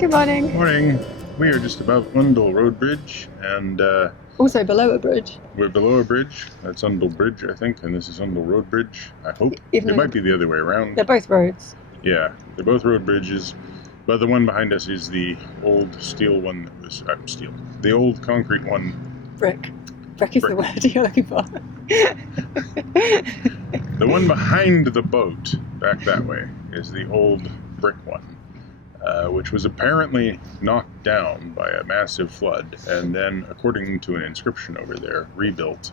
Good morning. Morning. We are just above Oundle Road Bridge, and Also below a bridge. we're below a bridge. That's Oundle Bridge, I think, and this is Oundle Road Bridge. I hope. Even It might be the other way around. They're both roads. Yeah, they're both road bridges, but the one behind us is the old steel one that was steel. The old concrete one. Brick. Brick is the word you're looking for. The one behind the boat, back that way, is the old brick one, which was apparently knocked down by a massive flood, and then, according to an inscription over there, rebuilt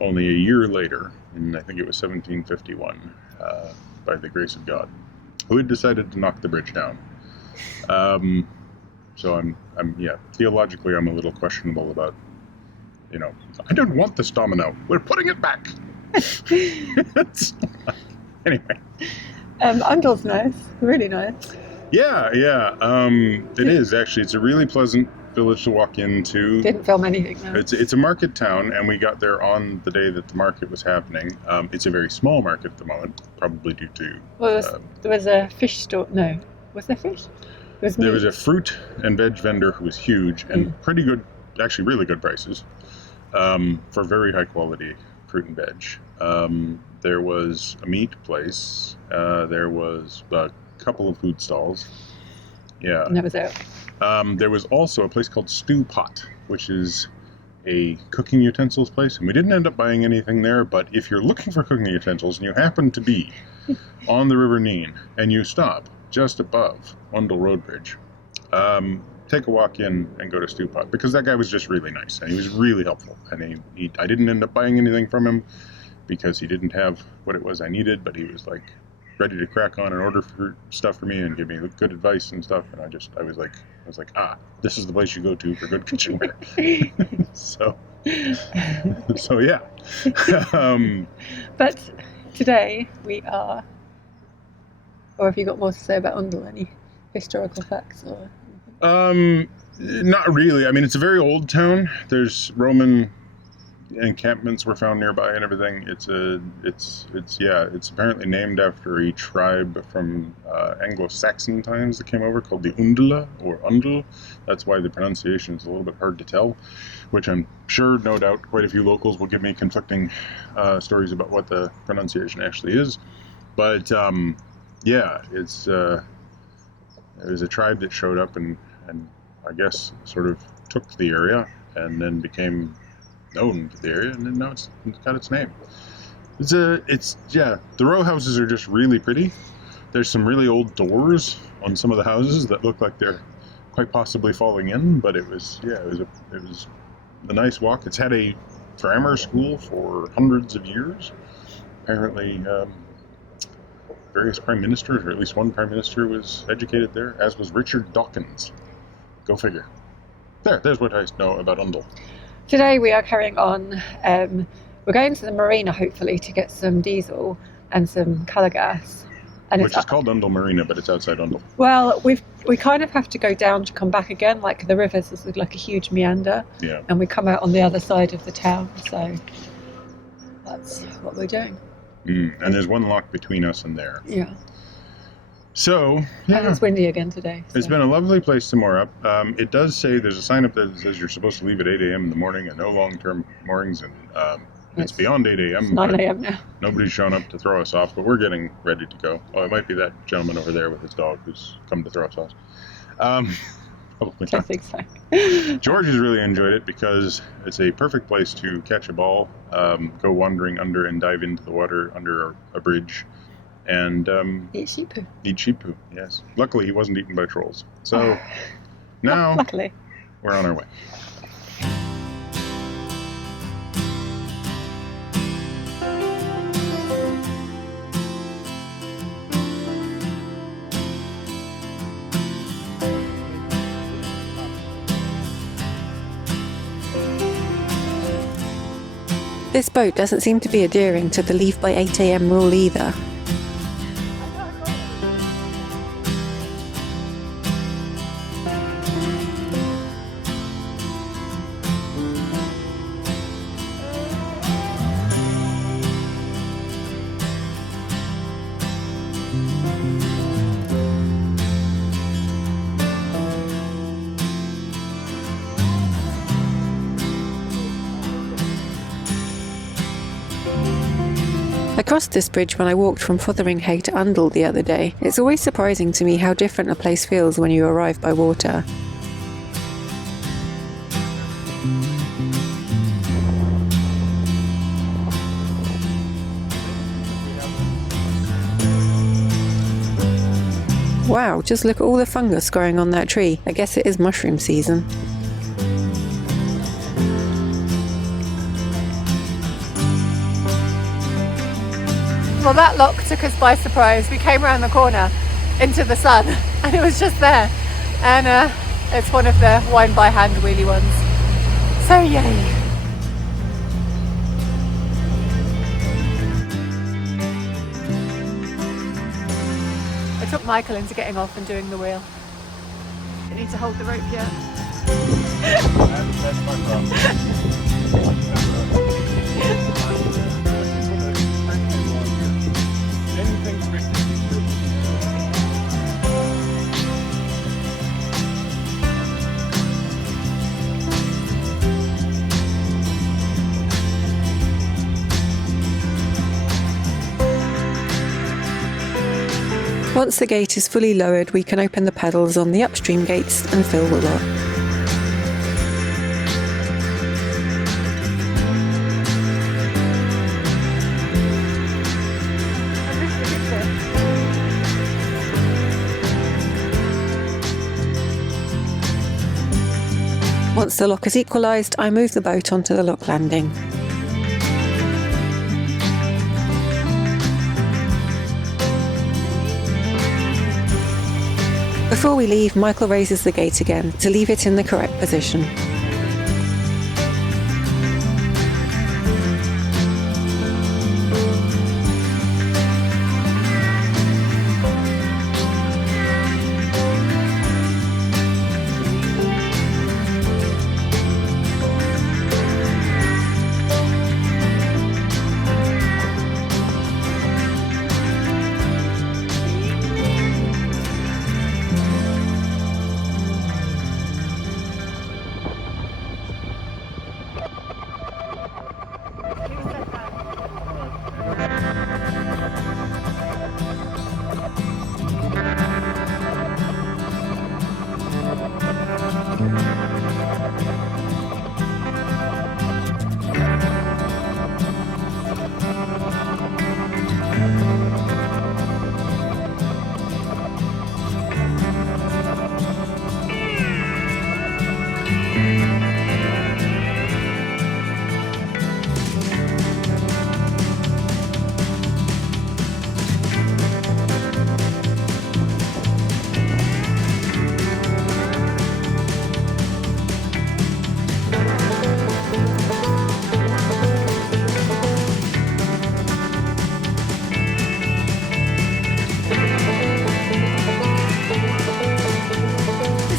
only a year later, in I think it was 1751, by the grace of God, who had decided to knock the bridge down. So I'm theologically I'm a little questionable about, I don't want this domino. We're putting it back. Anyway. Oundle's nice. Really nice. Yeah. It is actually. It's a really pleasant village to walk into. Didn't film anything though. It's a market town, and we got there on the day that the market was happening. It's a very small market at the moment, probably due to. Well, there was a fish store. No, was there fish? There was a fruit and veg vendor who was huge and pretty good, actually really good prices, for very high quality fruit and veg. There was a meat place. There was a couple of food stalls. Yeah. And that was it. There was also a place called Stew Pot, which is a cooking utensils place. And we didn't end up buying anything there, but if you're looking for cooking utensils and you happen to be on the River Nene and you stop just above Oundle Road Bridge, take a walk in and go to Stew Pot, because that guy was just really nice and he was really helpful. And I didn't end up buying anything from him because he didn't have what it was I needed, but he was like ready to crack on and order for stuff for me and give me good advice and stuff. And I was like, this is the place you go to for good kitchenware. so yeah. But today we are. Or have you got more to say about Oundle? Any historical facts or? Not really. I mean, it's a very old town. There's Roman encampments were found nearby and everything. It's apparently named after a tribe from Anglo-Saxon times that came over called the Oundle or Oundle. That's why the pronunciation is a little bit hard to tell, which I'm sure, no doubt, quite a few locals will give me conflicting stories about what the pronunciation actually is. But it was a tribe that showed up and I guess sort of took to the area and then became known to the area, and then now it's got its name. The row houses are just really pretty. There's some really old doors on some of the houses that look like they're quite possibly falling in, but it was a nice walk. It's had a grammar school for hundreds of years. Apparently, various prime ministers, or at least one prime minister, was educated there, as was Richard Dawkins. Go figure. There's what I know about Oundle. Today we are carrying on. We're going to the marina, hopefully, to get some diesel and some colour gas. Which is called Oundle Marina, but it's outside Oundle. Well, we kind of have to go down to come back again. Like the rivers is like a huge meander. Yeah. And we come out on the other side of the town, so that's what we're doing. And there's one lock between us and there. Yeah. So, and it's windy again today. So. It's been a lovely place to moor up. It does say, there's a sign up there that says you're supposed to leave at 8 a.m. in the morning and no long-term moorings, and it's beyond 8 a.m. It's 9 a.m. now. Nobody's shown up to throw us off, but we're getting ready to go. Oh, it might be that gentleman over there with his dog who's come to throw us off. Probably I think so. George has really enjoyed it because it's a perfect place to catch a ball, go wandering under and dive into the water under a bridge, and eat sheep poo. Eat sheep poo, yes. Luckily, he wasn't eaten by trolls. So now luckily, we're on our way. This boat doesn't seem to be adhering to the leave by 8 a.m. rule either. I crossed this bridge when I walked from Fotheringhay to Oundle the other day. It's always surprising to me how different a place feels when you arrive by water. Wow, just look at all the fungus growing on that tree. I guess it is mushroom season. Well, that lock took us by surprise. We came around the corner into the sun and it was just there. And it's one of the wine by hand wheelie ones. So yay! I took Michael into getting off and doing the wheel. You need to hold the rope here. That's my problem. Once the gate is fully lowered, we can open the paddles on the upstream gates and fill the lock. Once the lock is equalised, I move the boat onto the lock landing. Before we leave, Michael raises the gate again to leave it in the correct position.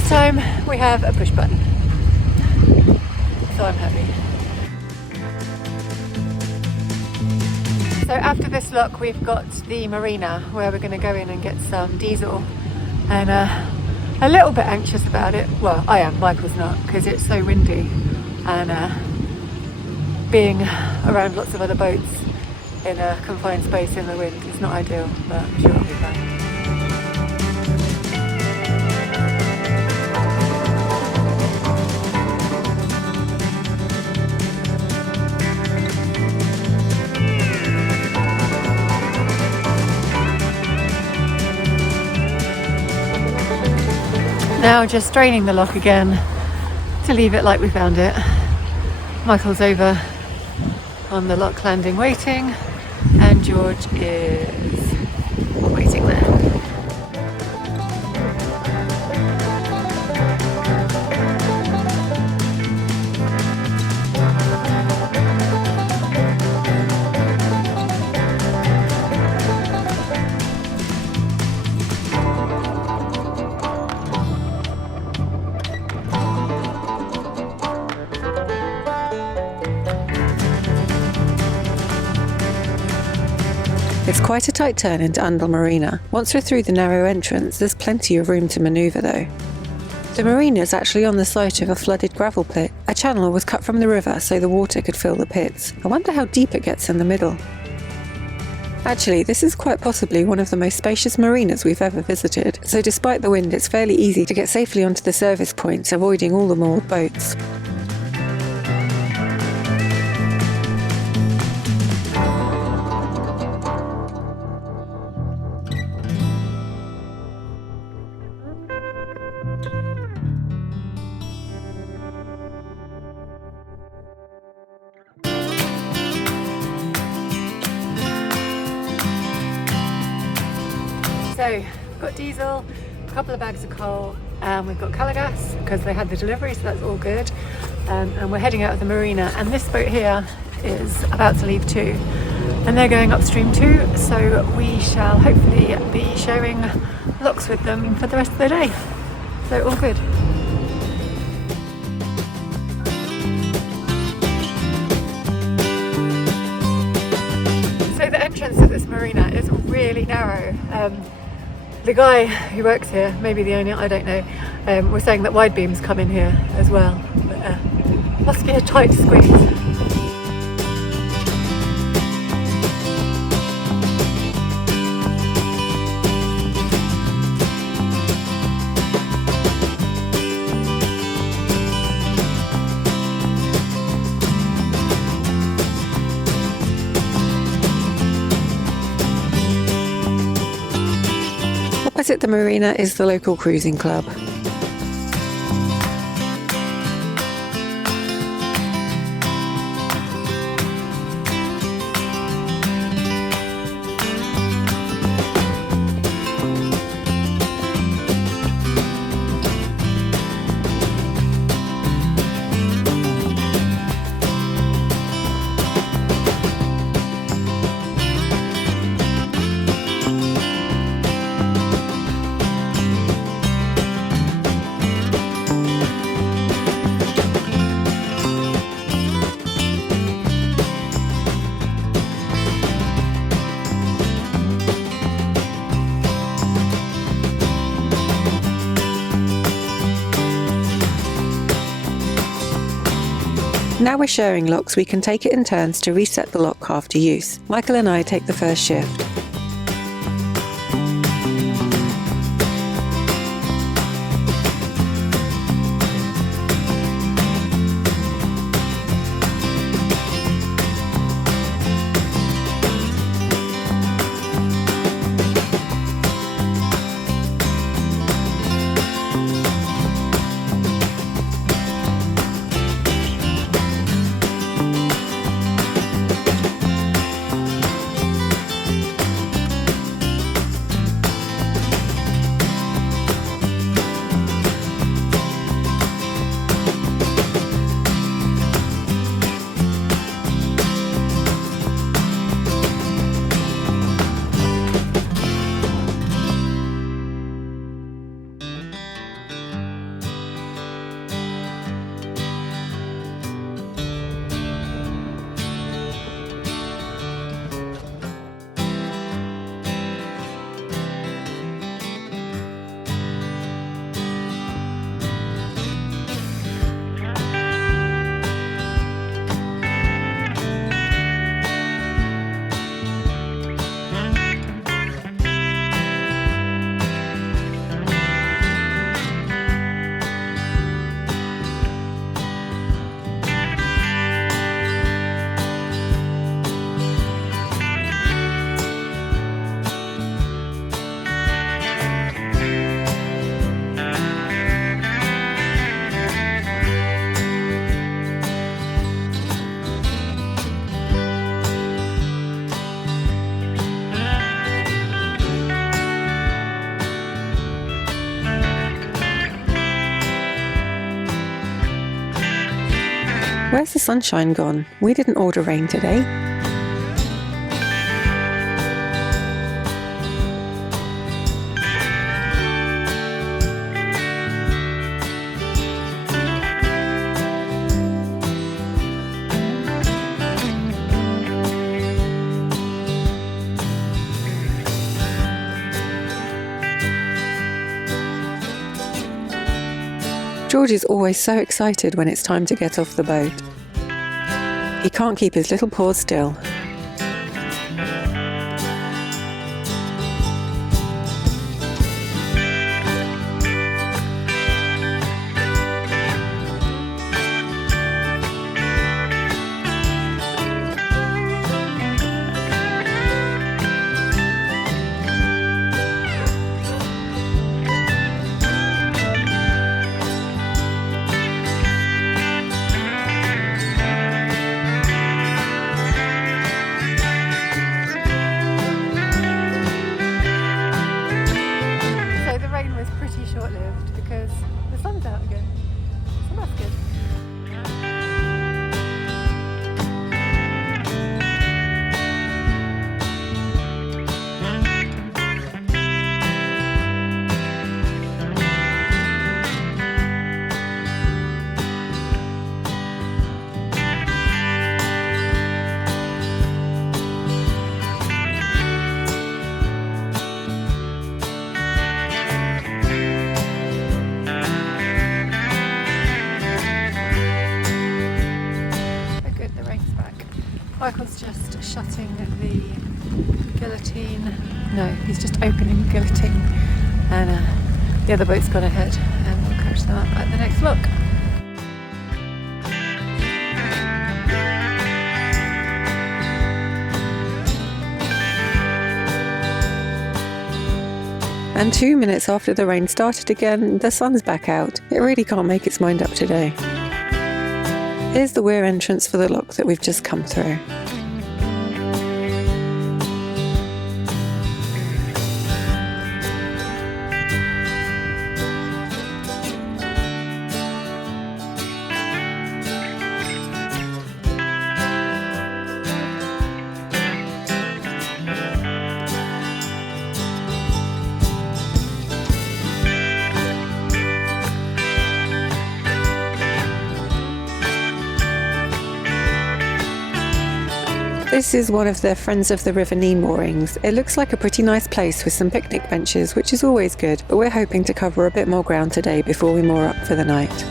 Time we have a push button, so I'm happy. So after this lock we've got the marina where we're going to go in and get some diesel, and a little bit anxious about it. Well, I am, Michael's not, because it's so windy and being around lots of other boats in a confined space in the wind is not ideal, but I'm sure it'll be fine. Now just straining the lock again to leave it like we found it. Michael's over on the lock landing waiting, and George is waiting there. It's quite a tight turn into Oundle Marina. Once we're through the narrow entrance, there's plenty of room to manoeuvre though. The marina is actually on the site of a flooded gravel pit. A channel was cut from the river so the water could fill the pits. I wonder how deep it gets in the middle. Actually, this is quite possibly one of the most spacious marinas we've ever visited, so despite the wind it's fairly easy to get safely onto the service points, avoiding all the moored boats. So we've got diesel, a couple of bags of coal, and we've got colour gas because they had the delivery, so that's all good. And we're heading out of the marina, and this boat here is about to leave too, and they're going upstream too, so we shall hopefully be sharing locks with them for the rest of the day. So all good. So the entrance to this marina is really narrow. The guy who works here, maybe the owner, I don't know, was saying that wide beams come in here as well, but must be a tight squeeze. Opposite the marina is the local cruising club. Now we're sharing locks, we can take it in turns to reset the lock after use. Michael and I take the first shift. Where's the sunshine gone? We didn't order rain today. George is always so excited when it's time to get off the boat. He can't keep his little paws still. guillotine. No, he's just opening the guillotine. And the other boat's gone ahead, and we'll catch them up at the next look. And 2 minutes after the rain started again, the sun's back out. It really can't make its mind up today. Here's the weir entrance for the lock that we've just come through. This is one of the Friends of the River Nene moorings. It looks like a pretty nice place with some picnic benches, which is always good, but we're hoping to cover a bit more ground today before we moor up for the night.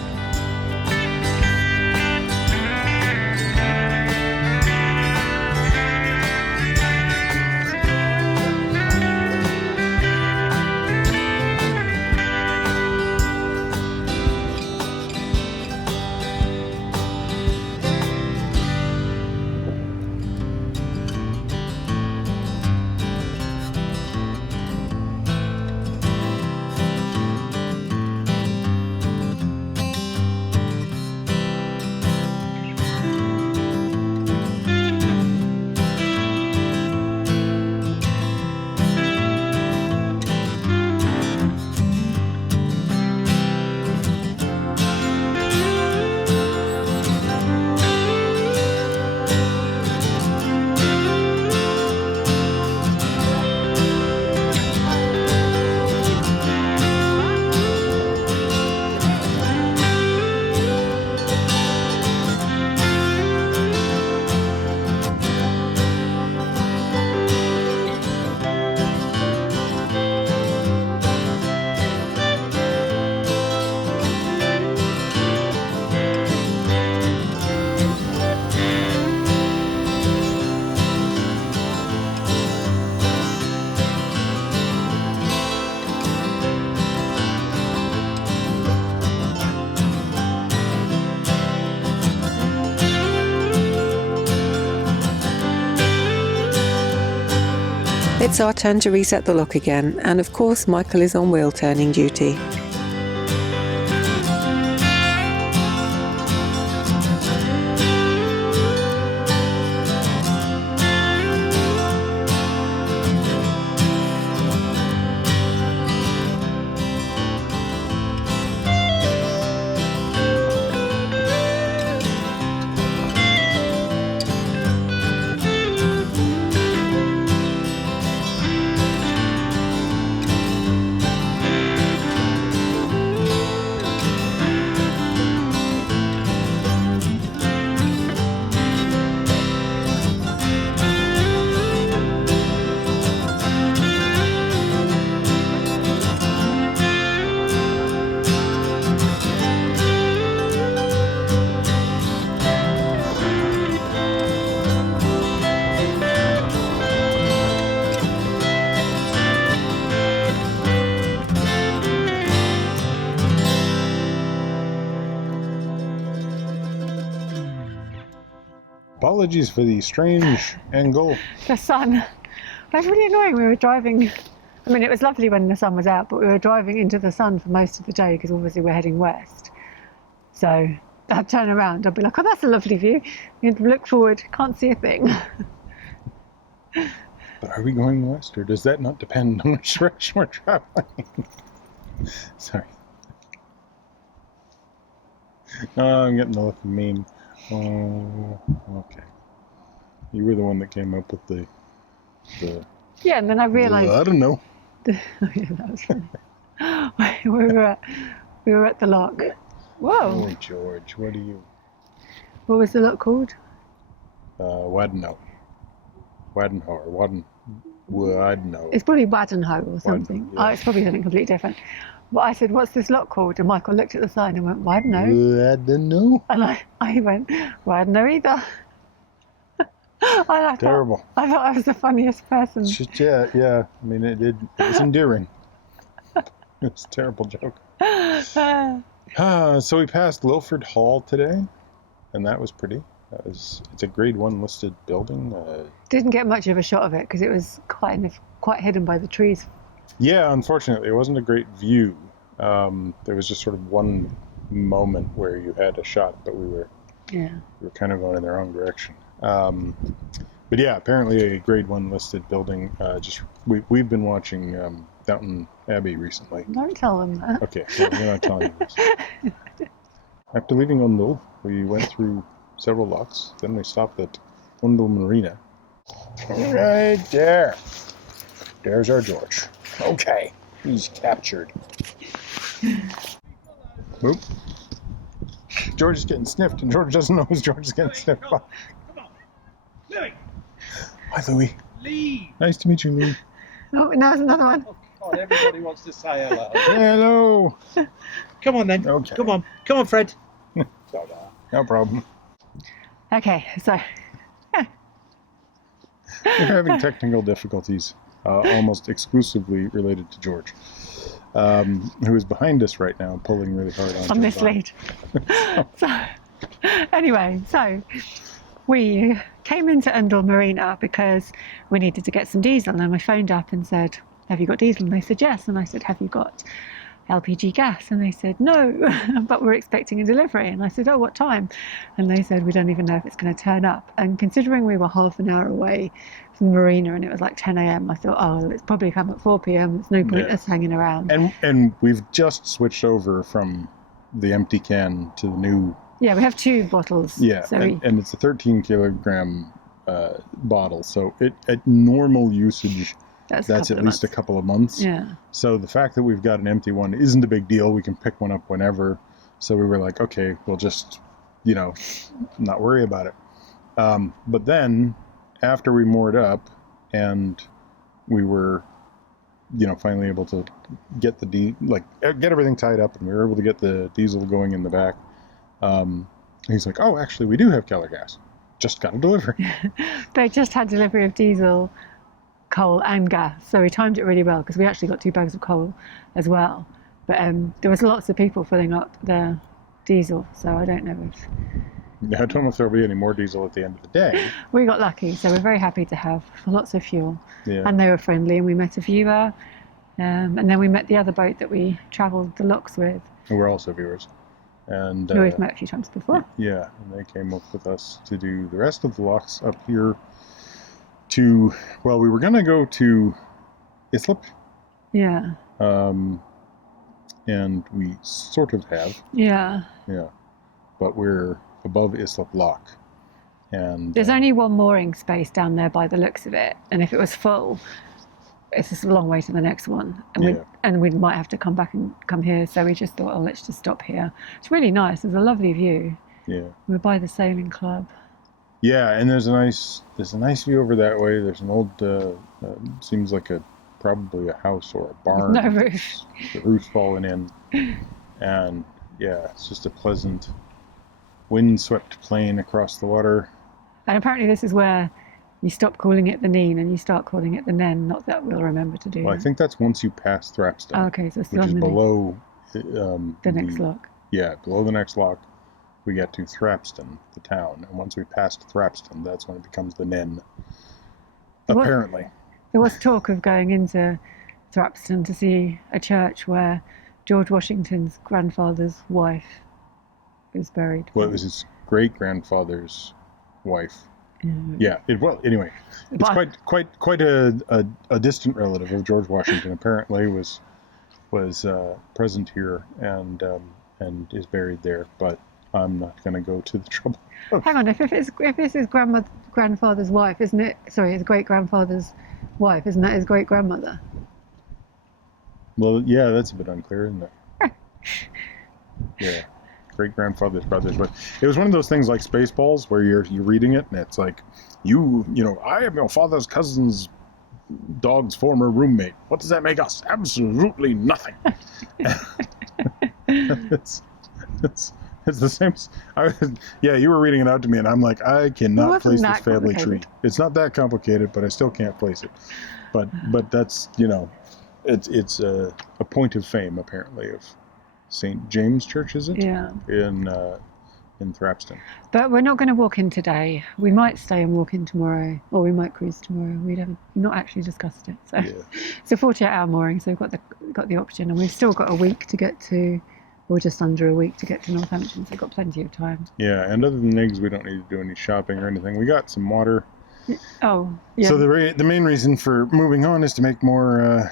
It's our turn to reset the lock again, and of course Michael is on wheel turning duty. Apologies for the strange angle. The sun. That's really annoying. We were driving, I mean, it was lovely when the sun was out, but we were driving into the sun for most of the day because obviously we're heading west. So I'd turn around, I'd be like, oh, that's a lovely view. You'd look forward, can't see a thing. But are we going west, or does that not depend on which direction we're traveling? Sorry. I'm getting a look from Maine. Oh, okay. You were the one that came up with the yeah, and then I realised... I don't know. Oh, yeah, that was funny. we were at the lock. Whoa. Oh, George, what are you? What was the lock called? Wadno. Waddenho, or Wadno. It's probably Waddenho or something. Wadden, yeah. Oh, it's probably something completely different. But I said, what's this lock called? And Michael looked at the sign and went, Wadno. Wadno. And I went, well, I don't know either. Terrible. I thought I was the funniest person. Yeah. I mean, it was endearing. It's a terrible joke. So we passed Lilford Hall today, and that was pretty. It's a grade 1 listed building. Didn't get much of a shot of it because it was quite hidden by the trees. Yeah, unfortunately, it wasn't a great view. There was just sort of one moment where you had a shot, but we were kind of going in the wrong direction. But yeah, apparently a grade 1 listed building. We've been watching Downton Abbey recently. Don't tell them that. Okay, well, we're not telling you this. After leaving Oundle, we went through several locks. Then we stopped at Oundle Marina. Right there. There's our George. Okay, he's captured. Oop. George is getting sniffed, and George doesn't know who's George is getting sniffed by. Come on. Louis. Hi, Louis. Lee. Nice to meet you, Louis. Oh, now there's another one. Oh, God, everybody wants to say hello. Hello. Come on then. Okay. Come on, Fred. No problem. Okay, so We're having technical difficulties, almost exclusively related to George, who is behind us right now, pulling really hard on this lead. Anyway, we came into Oundle Marina because we needed to get some diesel, and I phoned up and said, have you got diesel? And they said yes, and I said, have you got LPG gas? And they said no, but we're expecting a delivery. And I said, oh, what time? And they said, we don't even know if it's going to turn up. And considering we were half an hour away from the marina and it was like 10 a.m, I thought, oh, it's probably come at 4 p.m, there's no point us hanging around. And we've just switched over from the empty can to the new. Yeah, we have 2 bottles. Yeah, so and it's a 13 kilogram bottle, so at normal usage that's at least a couple of months. Yeah. So the fact that we've got an empty one isn't a big deal. We can pick one up whenever. So we were like, okay, we'll just, not worry about it. But then after we moored up and we were, finally able to get get everything tied up, and we were able to get the diesel going in the back. He's like, oh, actually, we do have Keller gas. Just got a delivery. They just had delivery of diesel, coal and gas, so we timed it really well because we actually got 2 bags of coal as well, but there was lots of people filling up their diesel, so I don't know if I don't know if there'll be any more diesel at the end of the day. We got lucky, so we're very happy to have lots of fuel. Yeah. And they were friendly, and we met a viewer, and then we met the other boat that we travelled the locks with, And we're also viewers, and who we've met a few times before. Yeah, and they came up with us to do the rest of the locks up here we were going to go to Islip. Yeah. And we sort of have. Yeah. Yeah. But we're above Islip Lock. And there's only one mooring space down there by the looks of it. And if it was full, it's just a long way to the next one. And we might have to come back and come here. So we just thought, let's just stop here. It's really nice. There's a lovely view. Yeah. We're by the sailing club. Yeah, and there's a nice view over that way. There's an old, seems like probably a house or a barn. No roof. The roof's fallen in. And yeah, it's just a pleasant wind-swept plain across the water. And apparently this is where you stop calling it the Nene and you start calling it the Nene. Not that we'll remember to do. Well, I think that's once you pass Thrapston. Oh, okay, so it's which is below the next lock. Yeah, below the next lock. We get to Thrapston, the town, and once we passed Thrapston, that's when it becomes the Nene. Apparently. There was talk of going into Thrapston to see a church where George Washington's grandfather's wife is buried. Well, it was his great-grandfather's wife. Yeah. Anyway, it's quite a distant relative of George Washington. Apparently, was present here and is buried there, but I'm not going to go to the trouble. Hang on, if it's his grandfather's wife, isn't it? Sorry, his great-grandfather's wife, isn't that his great-grandmother? Well, yeah, that's a bit unclear, isn't it? Yeah, great-grandfather's brother's wife. It was one of those things like Spaceballs where you're reading it and it's like, I am your father's cousin's dog's former roommate. What does that make us? Absolutely nothing. It's the same. Yeah, you were reading it out to me, and I'm like, I cannot wasn't place that this family tree. complicated. It's not that complicated, but I still can't place it. But that's, you know, it's a point of fame apparently of St. James Church, is it? Yeah. In Thrapston. But we're not going to walk in today. We might stay and walk in tomorrow, or we might cruise tomorrow. We've not actually discussed it. So Yeah. it's a 48-hour mooring, so we've got the option, and we've still got a week to get to, or just under a week to get to Northampton. So we've got plenty of time. Yeah, and other than eggs, we don't need to do any shopping or anything. We got some water. Oh, yeah. So the main reason for moving on is to make more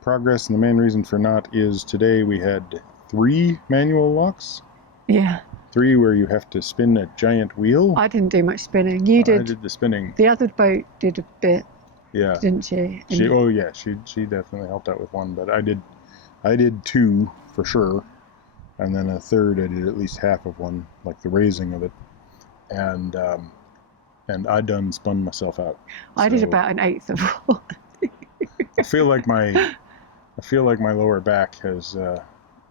progress, and the main reason for not is today we had 3 manual locks. Yeah. 3 where you have to spin a giant wheel. I didn't do much spinning. You did. I did the spinning. The other boat did a bit, Yeah. didn't she? She definitely helped out with one, but I did 2 for sure, and then a third I did at least half of one, like the raising of it, and I done spun myself out. I did about an eighth of one. I feel like my lower back has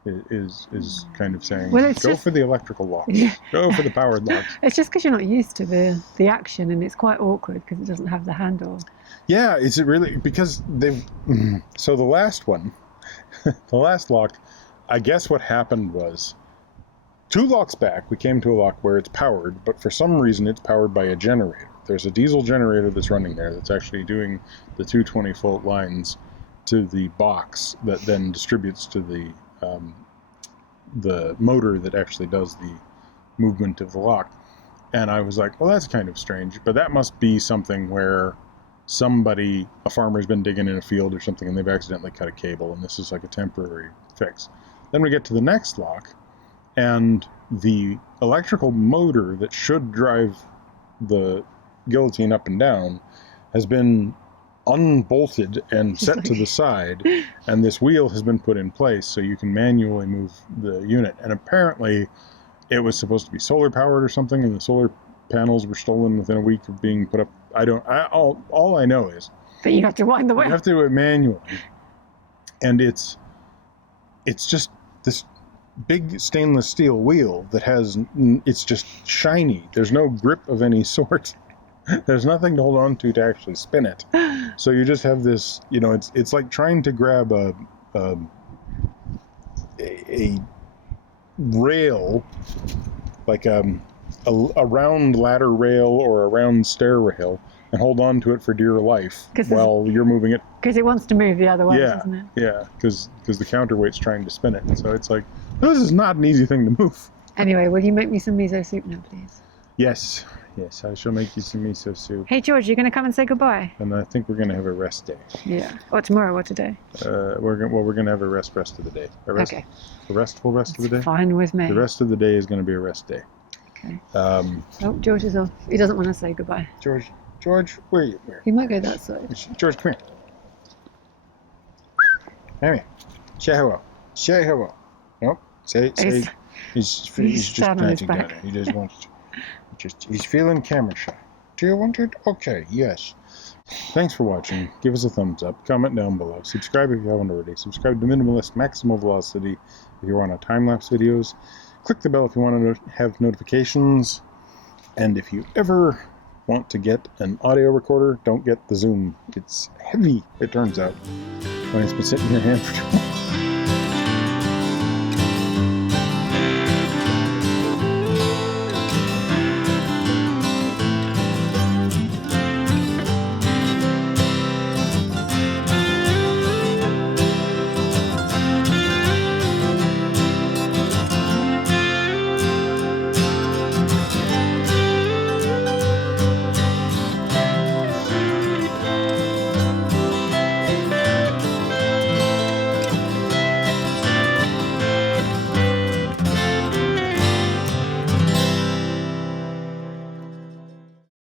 is kind of saying, Well, it's go just- for the electrical locks, Yeah. go for the powered locks. It's just because you're not used to the action, and it's quite awkward because it doesn't have the handle. Yeah, is it really? Because they've... So the last one, the last lock, I guess what happened was 2 locks back, we came to a lock where it's powered, but for some reason it's powered by a generator. There's a diesel generator that's running there that's actually doing the 220-volt lines to the box that then distributes to the motor that actually does the movement of the lock. And I was like, well, that's kind of strange, but that must be something where a farmer's been digging in a field or something and they've accidentally cut a cable, and this is like a temporary fix. Then we get to the next lock, and the electrical motor that should drive the guillotine up and down has been unbolted and set to the side, and this wheel has been put in place so you can manually move the unit. And apparently it was supposed to be solar powered or something, and the solar panels were stolen within a week of being put up. All I know is But you have to wind the you wheel. have to do it manually, and it's just this big stainless steel wheel that it's just shiny. There's no grip of any sort. There's nothing to hold on to actually spin it. So you just have this, it's like trying to grab a rail, like a round ladder rail or a round stair rail, and hold on to it for dear life while you're moving it. Because it wants to move the other way, doesn't it? Yeah, because the counterweight's trying to spin it. So it's like, this is not an easy thing to move. Anyway, will you make me some miso soup now, please? Yes, I shall make you some miso soup. Hey, George, you're going to come and say goodbye? And I think we're going to have a rest day. Yeah. Or tomorrow, or today? We're going to have a rest of the day. Okay. A restful rest of the day? Fine with me. The rest of the day is going to be a rest day. Okay. Oh, George is off. He doesn't want to say goodbye. George, where are you? He might go that side. George, come here. Come here. Say hello. Say hello. Nope. Say. He's just down on his glancing back. down. He just wants to. He's feeling camera shy. Do you want it? Okay, yes. Thanks for watching. Give us a thumbs up. Comment down below. Subscribe if you haven't already. Subscribe to Minimalist Maximal Velocity if you want time-lapse videos. Click the bell if you want to have notifications. And if you ever want to get an audio recorder, don't get the Zoom. It's heavy, it turns out, when it's been sitting in your hand for too long.